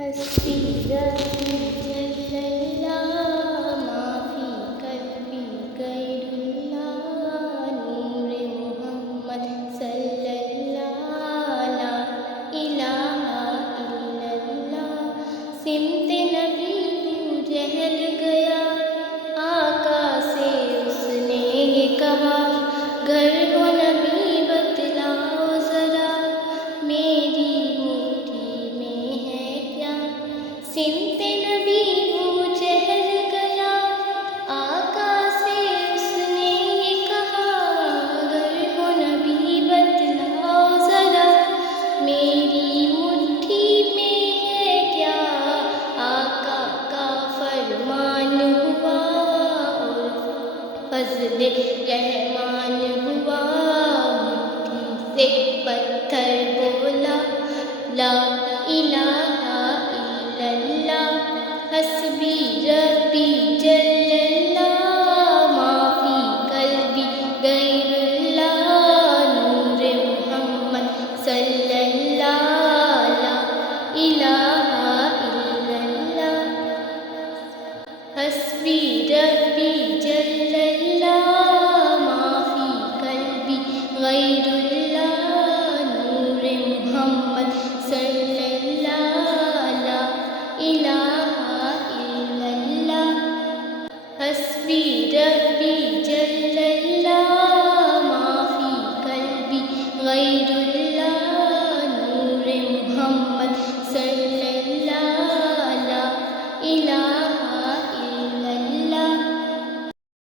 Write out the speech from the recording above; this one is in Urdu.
حسبي ربي جل الله ما في قلبي غير الله نور محمد صلی اللہ لا الہ الا اللہ سمت نبی ہوں جہل گیا آقا سے اس نے یہ کہا گھر ہو نبی بتلاؤ ذرا میری مٹھی میں ہے کیا سمت نبی وہ چہل گیا آقا سے اس نے یہ کہا گھر ہو نبی بتلاؤ ذرا میری مٹھی میں ہے کیا آقا کا فرمان ہوا اور فضل رحمان ہوا مٹھی سے پتھر بولا لا الہ الا اللہ حسبی ربی جل اللہ ما فی قلبی غیر اللہ نور محمد صلی اللہ لا الہ الا اللہ حسبی ربی جل اللہ ما فی قلبی غیر اللہ